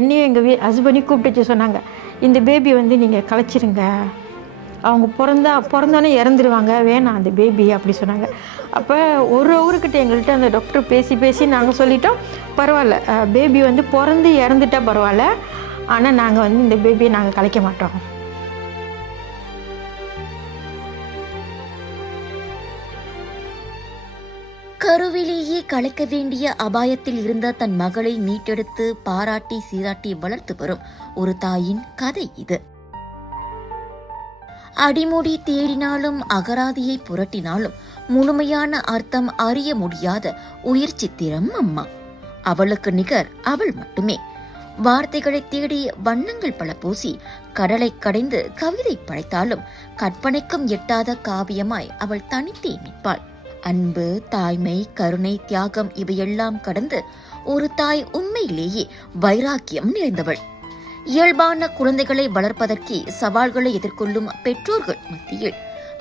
என்னையும் எங்கள் ஹஸ்பண்டையும் கூப்பிட்டு வச்சு சொன்னாங்க, இந்த பேபி வந்து நீங்கள் கலைச்சிருங்க, அவங்க பிறந்தோன்னே இறந்துருவாங்க, வேணாம் அந்த பேபி அப்படி சொன்னாங்க. அப்போ ஒரு அவர்கிட்ட எங்கள்கிட்ட அந்த டாக்டர் பேசி நாங்கள் சொல்லிட்டோம், பரவாயில்ல பேபி வந்து பிறந்து இறந்துட்டா பரவாயில்ல, ஆனால் நாங்கள் வந்து இந்த பேபியை நாங்கள் கலைக்க மாட்டோம். கருவிலேயே கலைக்க வேண்டிய அபாயத்தில் இருந்த தன் மகளை மீட்டெடுத்து பாராட்டி சீராட்டி வளர்த்து வரும் ஒரு தாயின் கதை இது. அடிமுடி தேடினாலும் அகராதியை புரட்டினாலும் முழுமையான அர்த்தம் அறிய முடியாத உயிர் சித்திரம் அம்மா. அவளுக்கு நிகர் அவள் மட்டுமே. வார்த்தைகளை தேடி வண்ணங்கள் பல பூசி கடலை கடைந்து கவிதை படைத்தாலும் கற்பனைக்கும் எட்டாத காவியமாய் அவள் தனித்தே நிற்பாள். அன்பு, தாய்மை, கருணை, தியாகம் இவையெல்லாம் கடந்து ஒரு தாய் உண்மையிலேயே வைராக்கியம் நிறைந்தவள். இயல்பான குழந்தைகளை வளர்ப்பதற்கே சவால்களை எதிர்கொள்ளும் பெற்றோர்கள் மத்தியில்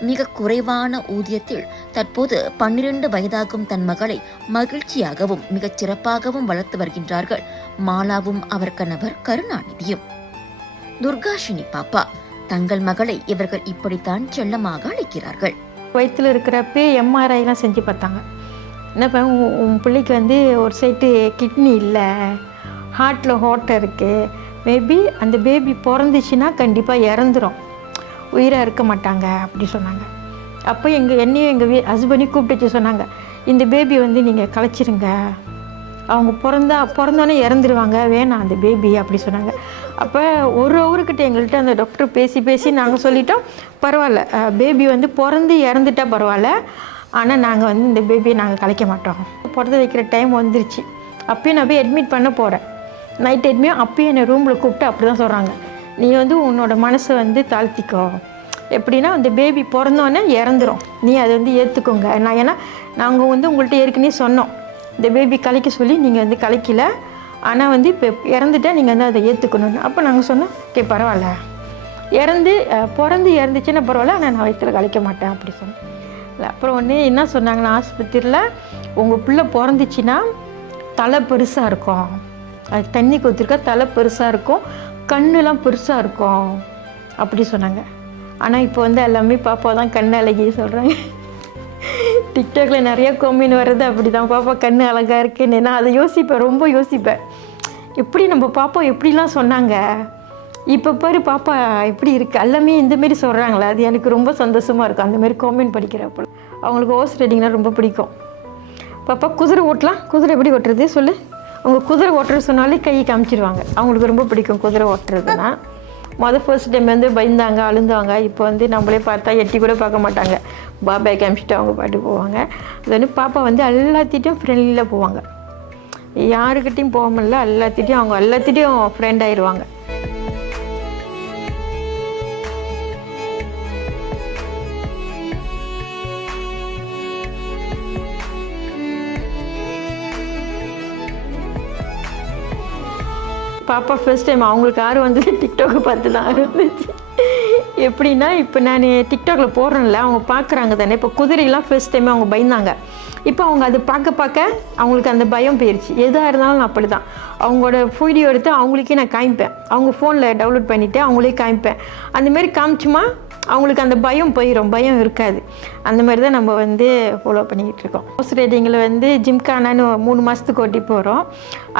மிக குறைவான ஊதியத்தில் தற்போது 12 வயதாகும் தன் மகளை மகிழ்ச்சியாகவும் மிகச் சிறப்பாகவும் வளர்த்து வருகின்றார்கள் மாலாவும் அவர் கணவர் கருணாநிதியும். துர்காஷினி பாப்பா தங்கள் மகளை இவர்கள் இப்படித்தான் செல்லமாக அழைக்கிறார்கள். வயிற்றில் இருக்கிறப்பே எம்ஆர்ஐலாம் செஞ்சு பார்த்தாங்க. என்ன உன் பிள்ளைக்கு வந்து ஒரு சைட்டு கிட்னி இல்லை, ஹார்ட்டில் ஓட்டை இருக்குது, மேபி அந்த பேபி பிறந்துச்சுன்னா கண்டிப்பாக இறந்துடும், உயிராக இருக்க மாட்டாங்க அப்படி சொன்னாங்க. அப்போ என்னையும் எங்கள் ஹஸ்பண்டையும் கூப்பிட்டு வச்சு சொன்னாங்க, இந்த பேபி வந்து நீங்கள் கலைச்சிருங்க, அவங்க பிறந்தோன்னே இறந்துருவாங்க, வேணாம் அந்த பேபி அப்படி சொன்னாங்க. அப்போ ஒரு அவர்கிட்ட எங்கள்கிட்ட அந்த டாக்டர் பேசி நாங்கள் சொல்லிட்டோம், பரவாயில்ல பேபி வந்து பிறந்து இறந்துட்டா பரவாயில்ல, ஆனால் நாங்கள் வந்து இந்த பேபியை நாங்கள் கலைக்க மாட்டோம். பிறந்து வைக்கிற டைம் வந்துருச்சு. அப்பயும் நான் போய் அட்மிட் பண்ண போகிறேன். நைட் அட்மிட் அப்பயும் என்னை ரூமில் கூப்பிட்டு அப்படி தான் சொல்கிறாங்க, நீ வந்து உன்னோட மனசை வந்து தாழ்த்திக்கோ, எப்படின்னா அந்த பேபி பிறந்தோன்னே இறந்துடும், நீ அதை வந்து ஏற்றுக்கோங்க. ஏன்னா நாங்கள் வந்து உங்கள்கிட்ட ஏற்கனவே சொன்னோம், இந்த பேபி கலைக்க சொல்லி நீங்கள் வந்து கலைக்கல, ஆனால் வந்து இப்போ இறந்துட்டா நீங்கள் வந்து அதை ஏற்றுக்கணும்னு. அப்போ நாங்கள் சொன்னோம், ஓகே பரவாயில்ல, பிறந்து இறந்துச்சுன்னா பரவாயில்ல, ஆனால் நான் வயிற்றில் கலைக்க மாட்டேன் அப்படி சொன்னேன். இல்லை அப்புறம் ஒன்று என்ன சொன்னாங்கன்னா, ஆஸ்பத்திரியில் உங்கள் பிள்ளை பிறந்துச்சின்னா தலை பெருசாக இருக்கும், அது தண்ணி கொத்திருக்கா தலை பெருசாக இருக்கும், கண்ணெலாம் பெருசாக இருக்கும் அப்படி சொன்னாங்க. ஆனால் இப்போ வந்து எல்லாமே பாப்பா தான் கண் அழகி சொல்கிறாங்க. டிக்டாக்ல நிறைய கமெண்ட் வர்றது அப்படி தான், பாப்பா கண்ணு அழகாக இருக்குன்னு. நான் அதை யோசிப்பேன், ரொம்ப யோசிப்பேன், எப்படி நம்ம பாப்பா எப்படிலாம் சொன்னாங்க, இப்போ பாரு பாப்பா எப்படி இருக்குது, எல்லாமே இந்தமாரி சொல்கிறாங்களே, அது எனக்கு ரொம்ப சந்தோஷமாக இருக்கும் அந்தமாரி கமெண்ட் படிக்கிறப்போ. அவங்களுக்கு ஹோர்ஸ் ரைடிங்னால் ரொம்ப பிடிக்கும். பாப்பா குதிரை ஓட்டலாம், குதிரை எப்படி ஓட்டுறது சொல்லு, அவங்க குதிரை ஓட்டுறது சொன்னாலே கையை காமிச்சிடுவாங்க, அவங்களுக்கு ரொம்ப பிடிக்கும் குதிரை ஓட்டுறதுன்னா. ஃபர்ஸ்ட் டைம் வந்து பயந்தாங்க, அழுந்தாங்க. இப்போ வந்து நம்மளே பார்த்தா எட்டி கூட பார்க்க மாட்டாங்க, பாபாய் காமிச்சிட்டு அவங்க பாட்டு போவாங்க. அது வந்து பாப்பா வந்து எல்லாத்திட்டையும் ஃப்ரெண்ட்லியில் போவாங்க, யாருக்கிட்டையும் போக முடியல, எல்லாத்திட்டையும் அவங்க எல்லாத்திட்டையும் ஃப்ரெண்ட் ஆயிடுவாங்க. பாப்பா ஃபர்ஸ்ட் டைம் அவங்களுக்கு யாரும் வந்து டிக்டாக்கை பார்த்து தான் இருந்துச்சு. எப்படின்னா இப்போ நான் டிக்டாக்ல போடுறேன்ல, அவங்க பார்க்குறாங்க தானே. இப்போ குதிரையெல்லாம் ஃபர்ஸ்ட் டைம் அவங்க பயந்தாங்க, இப்போ அவங்க அது பார்க்க அவங்களுக்கு அந்த பயம் போயிடுச்சு. எதாக இருந்தாலும் நான் அப்படி தான் அவங்களோட வீடியோ எடுத்து அவங்களுக்கே நான் காமிப்பேன், அவங்க ஃபோனில் டவுன்லோட் பண்ணிவிட்டு அவங்களே காமிப்பேன். அந்தமாரி காமிச்சுமா அவங்களுக்கு அந்த பயம் போயிடும், பயம் இருக்காது. அந்த மாதிரி தான் நம்ம வந்து ஃபாலோ பண்ணிக்கிட்டு இருக்கோம். ஹோர்ஸ் ரைடிங்கில் வந்து ஜிம்கானான்னு 3 மாதத்துக்கு ஓட்டி போகிறோம்.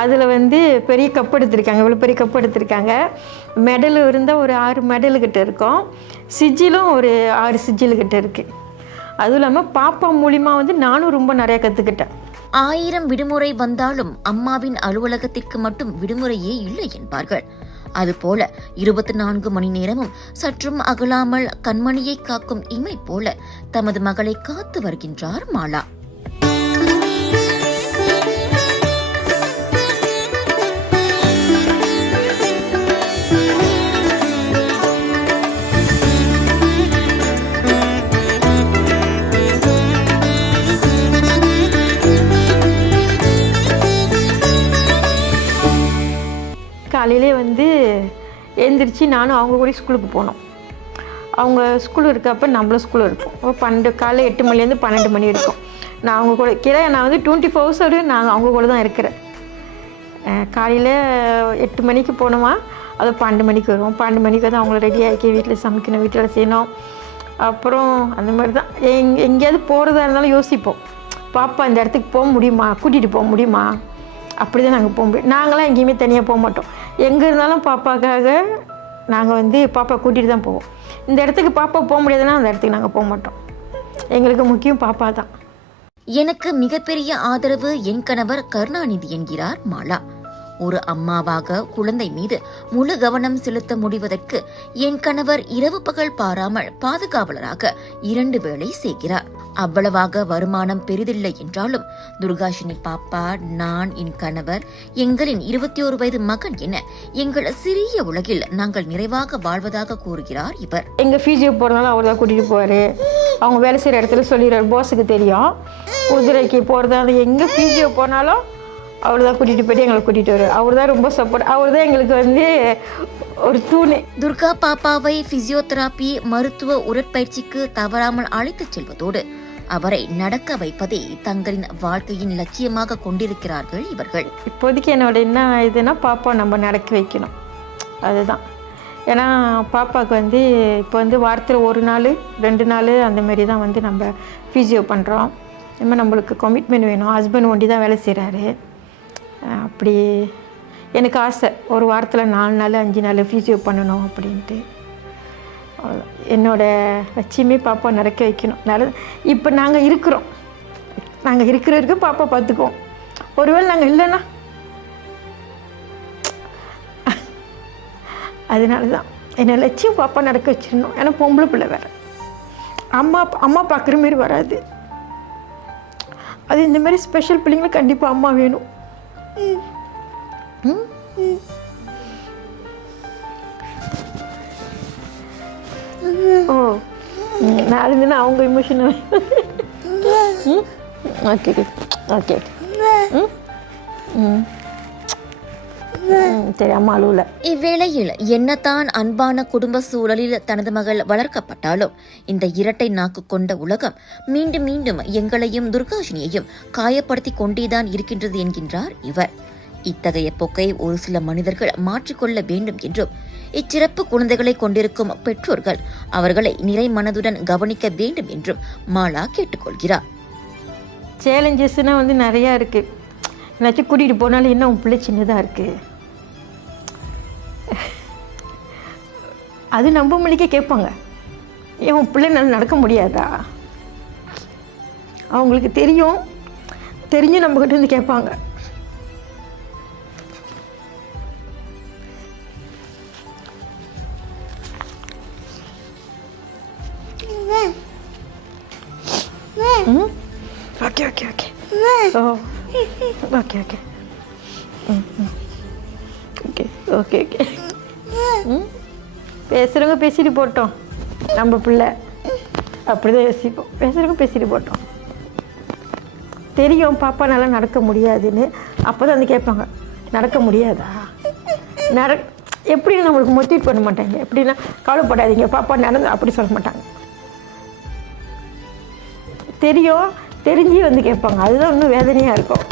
அதில் வந்து பெரிய கப் எடுத்திருக்காங்க, இவ்வளோ பெரிய கப் எடுத்திருக்காங்க. மெடல் இருந்தால் ஒரு 6 மெடலுக்கிட்ட இருக்கும், சிஜிலும் ஒரு 6 சிஜிலுக்கிட்ட இருக்குது. அதுவும் இல்லாமல் பாப்பா மூலிமா வந்து நானும் ரொம்ப நிறையா கற்றுக்கிட்டேன். 1000 விடுமுறை வந்தாலும் அம்மாவின் அலுவலகத்திற்கு மட்டும் விடுமுறையே இல்லை என்பார்கள். அதுபோல 24 மணி நேரமும் சற்றும் அகலாமல் கண்மணியை காக்கும் இமை போல தமது மகளை காத்து வருகின்றார் மாலா. காலையிலே வந்து எழுந்திரிச்சு நானும் அவங்க கூட ஸ்கூலுக்கு போனோம். அவங்க ஸ்கூல் இருக்கப்போ நம்மளும் ஸ்கூல் இருக்கும். காலையில் 8 மணிலேருந்து 12 மணி இருக்கும். நான் அவங்க கூட நான் வந்து 24 ஹவர்ஸ் நான் அவங்க கூட தான் இருக்கிறேன். காலையில் 8 மணிக்கு போனோமா, அது 12 மணிக்கு வருவோம். 12 மணிக்கு வந்து அவங்கள ரெடி ஆக்கி வீட்டில் சமைக்கணும், வீட்டில் செய்யணும். அப்புறம் அந்த மாதிரி தான் எங்கேயாவது போகிறதா இருந்தாலும் யோசிப்போம், பாப்பா இந்த இடத்துக்கு போக முடியுமா, கூட்டிகிட்டு போக முடியுமா, அப்படி தான் நாங்கள் போக முடியும். நாங்களாம் எங்கேயுமே தனியாக போக மாட்டோம். எங்கே இருந்தாலும் பாப்பாக்காக நாங்கள் வந்து பாப்பா கூட்டிகிட்டு தான் போவோம். இந்த இடத்துக்கு பாப்பா போக முடியாதுன்னா அந்த இடத்துக்கு நாங்கள் போக மாட்டோம். எங்களுக்கு முக்கியம் பாப்பா தான். எனக்கு மிகப்பெரிய ஆதரவு என் கணவர் கருணாநிதி என்கிறார் மாலா. ஒரு அம்மாவாக குழந்தை மீது முழு கவனம் செலுத்த முடிவதற்கு என் கணவர் இரவு பகல் பாராமல் பாதுகாவலராக 2 வேளை செய்கிறார். அவ்வளவாக வருமானம் பெரிதில்லை என்றாலும் துர்காஷினி பாப்பா, நான், என் கணவர், எங்களின் 21 வயது மகன் என எங்கள் சிறிய உலகில் நாங்கள் நிறைவாக வாழ்வதாக கூறுகிறார் இவர். எங்கள் ஃபிசியோ போகிறதுனால அவர் தான் கூட்டிகிட்டு போவார். அவங்க வேலை செய்கிற இடத்துல சொல்லிடுறாரு, போஸுக்கு தெரியும். குதிரைக்கு போகிறதா எங்கே ஃபிசியோ போனாலும் அவர் தான் கூட்டிகிட்டு போய்ட்டு எங்களை கூட்டிகிட்டு வருவார். அவர் தான் ரொம்ப சப்போர்ட். அவர் தான் எங்களுக்கு வந்து ஒரு தூண். துர்கா பாப்பாவை பிசியோதெரபி மருத்துவ உடற்பயிற்சிக்கு தவறாமல் அழைத்துச் செல்வதோடு அவரை நடக்க வைப்பதை தங்களின் வாழ்க்கையின் லட்சியமாக கொண்டிருக்கிறார்கள் இவர்கள். இப்போதைக்கு என்னோட என்ன இதுன்னா, பாப்பா நம்ம நடக்க வைக்கணும், அதுதான். ஏன்னா பாப்பாவுக்கு வந்து இப்போ வந்து வாரத்தில் 1 நாள் 2 நாள் அந்தமாரி தான் வந்து நம்ம ஃபிசியோ பண்ணுறோம். இனிமேல் நம்மளுக்கு கமிட்மெண்ட் வேணும். ஹஸ்பண்ட் ஒண்டி தான் வேலை செய்கிறாரு. அப்படி எனக்கு ஆசை, ஒரு வாரத்தில் 4 நாள் 5 நாள் ஃபிசியோ பண்ணணும் அப்படின்ட்டு. என்னோடய லட்சியமே பாப்பா நடக்க வைக்கணும். இப்போ நாங்கள் இருக்கிறோம், நாங்கள் இருக்கிற வரைக்கும் பாப்பா பார்த்துக்குவோம். ஒருவேளை நாங்கள் இல்லைன்னா அதனால தான் என்னை லட்சியம் பாப்பா நடக்க வச்சிடணும். ஏன்னா பொம்பளை பிள்ளை வேறு, அம்மா பார்க்குற மாரி வராது. அது இந்த மாதிரி ஸ்பெஷல் பிள்ளைங்களுக்கு கண்டிப்பாக அம்மா வேணும். ஓ, நான் இருந்தேன்னா அவங்க இமோஷனல். ஓகே ஓகே சரி, அம்மா அழுவல. இவ்வேளையில் என்னத்தான் அன்பான குடும்ப சூழலில் தனது மகள் வளர்க்கப்பட்டாலும் இந்த இரட்டை நாக்கு கொண்ட உலகம் மீண்டும் மீண்டும் எங்களையும் துர்காஷினியையும் காயப்படுத்தி கொண்டேதான் இருக்கின்றது என்கின்றார் இவர். இத்தகைய போக்கை ஒரு சில மனிதர்கள் மாற்றிக்கொள்ள வேண்டும் என்றும் இச்சிறப்பு குழந்தைகளை கொண்டிருக்கும் பெற்றோர்கள் அவர்களை நிறை மனதுடன் கவனிக்க வேண்டும் என்றும் மாலா கேட்டுக்கொள்கிறார். சேலஞ்சஸ்னா வந்து நிறையா இருக்குது. என்னாச்சும் கூட்டிகிட்டு போனாலும் என்ன உன் பிள்ளை சின்னதாக இருக்குது, அது நம்ப மொழிக்கே கேட்பாங்க, ஏன் உன் பிள்ளைனால நடக்க முடியாதா, அவங்களுக்கு தெரிஞ்சு நம்மக்கிட்ட இருந்து கேட்பாங்க. Okay okay okay oh okay okay okay okay okay பேசுகிறவங்க பேசிட்டு போட்டோம், நம்ம பிள்ளை அப்படிதான் யோசிப்போம். பேசுகிறவங்க பேசிட்டு போட்டோம். தெரியும் பாப்பா நல்லா நடக்க முடியாதுன்னு. அப்போ தான் வந்து கேட்பாங்க, நடக்க முடியாதா, எப்படின்னு நம்மளுக்கு மோட்டிவேட் பண்ண மாட்டாங்க. எப்படின்னா கவலைப்படாதீங்க பாப்பா நடந்து, அப்படி சொல்ல மாட்டாங்க. தெரிஞ்சு வந்து கேட்பாங்க. அதுதான் இன்னும் வேதனையாக இருக்கும்.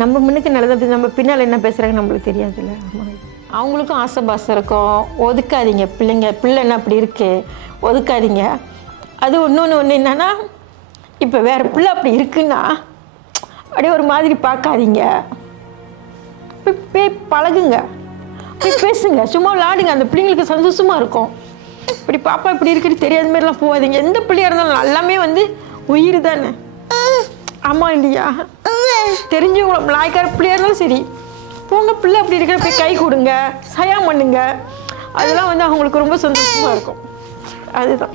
நம்ம முன்னுக்கு நல்லது, நம்ம பின்னால் என்ன பேசுகிறாங்க நம்மளுக்கு தெரியாதுல்ல. அவங்களுக்கும் ஆசை பாசம் இருக்கும். ஒதுக்காதீங்க பிள்ளை என்ன அப்படி இருக்குது, ஒதுக்காதீங்க. அது ஒன்று என்னன்னா, இப்போ வேறு பிள்ளை அப்படி இருக்குன்னா அப்படியே ஒரு மாதிரி பார்க்காதீங்க, போய் பழகுங்க, போய் பேசுங்க, சும்மா விளாடுங்க. அந்த பிள்ளைங்களுக்கு சந்தோஷமாக இருக்கும். இப்படி பாப்பா இப்படி இருக்கிறது தெரியாத மாதிரிலாம் போகாதீங்க. எந்த பிள்ளையாக இருந்தாலும் எல்லாமே வந்து உயிர் தானே, ஆமாம் இல்லையா? தெரிஞ்சவங்க நாய்க்கார பிள்ளையாக இருந்தாலும் சரி, போங்க பிள்ளை அப்படி இருக்கிற போய் கை கொடுங்க, சயம் பண்ணுங்க. அதெல்லாம் வந்து அவங்களுக்கு ரொம்ப சந்தோஷமாக இருக்கும். அதுதான்.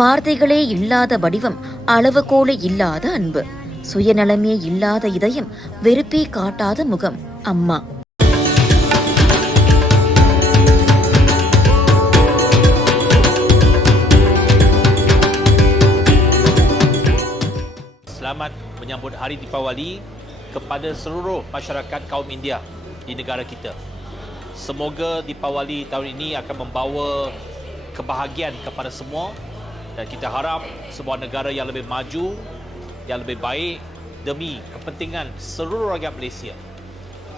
வார்த்தைகளே இல்லாத வடிவம், அளவுகோலே இல்லாத அன்பு, சுயநலமே இல்லாத இதயம், வெறுப்பே காட்டாத முகம் அம்மா. Selamat menyambut Hari Deepawali kepada seluruh masyarakat kaum India di negara kita. Semoga Deepawali tahun ini akan membawa kebahagiaan kepada semua dan kita harap sebuah negara yang lebih maju, yang lebih baik demi kepentingan seluruh rakyat Malaysia.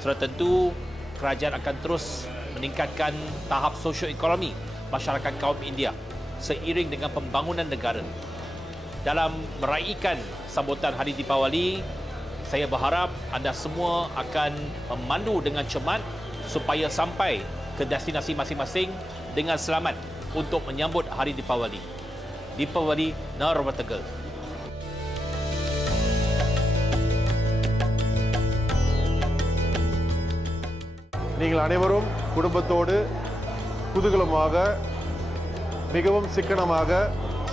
Sudah tentu kerajaan akan terus meningkatkan tahap sosio-ekonomi masyarakat kaum India seiring dengan pembangunan negara. Dalam meraihkan sambutan Hari Deepawali, saya berharap anda semua akan memandu dengan cermat supaya sampai ke destinasi masing-masing dengan selamat untuk menyambut Hari Deepawali. Deepawali Narwatagal. நீங்கள் அனைவரும் குடும்பத்தோடு குதூகலமாக மிகவும் சிக்கனமாக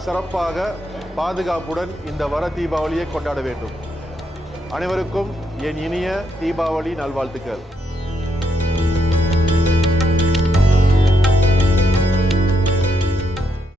சிறப்பாக பாதுகாப்புடன் இந்த வர தீபாவளியை கொண்டாட வேண்டும். அனைவருக்கும் என் இனிய தீபாவளி நல்வாழ்த்துக்கள்.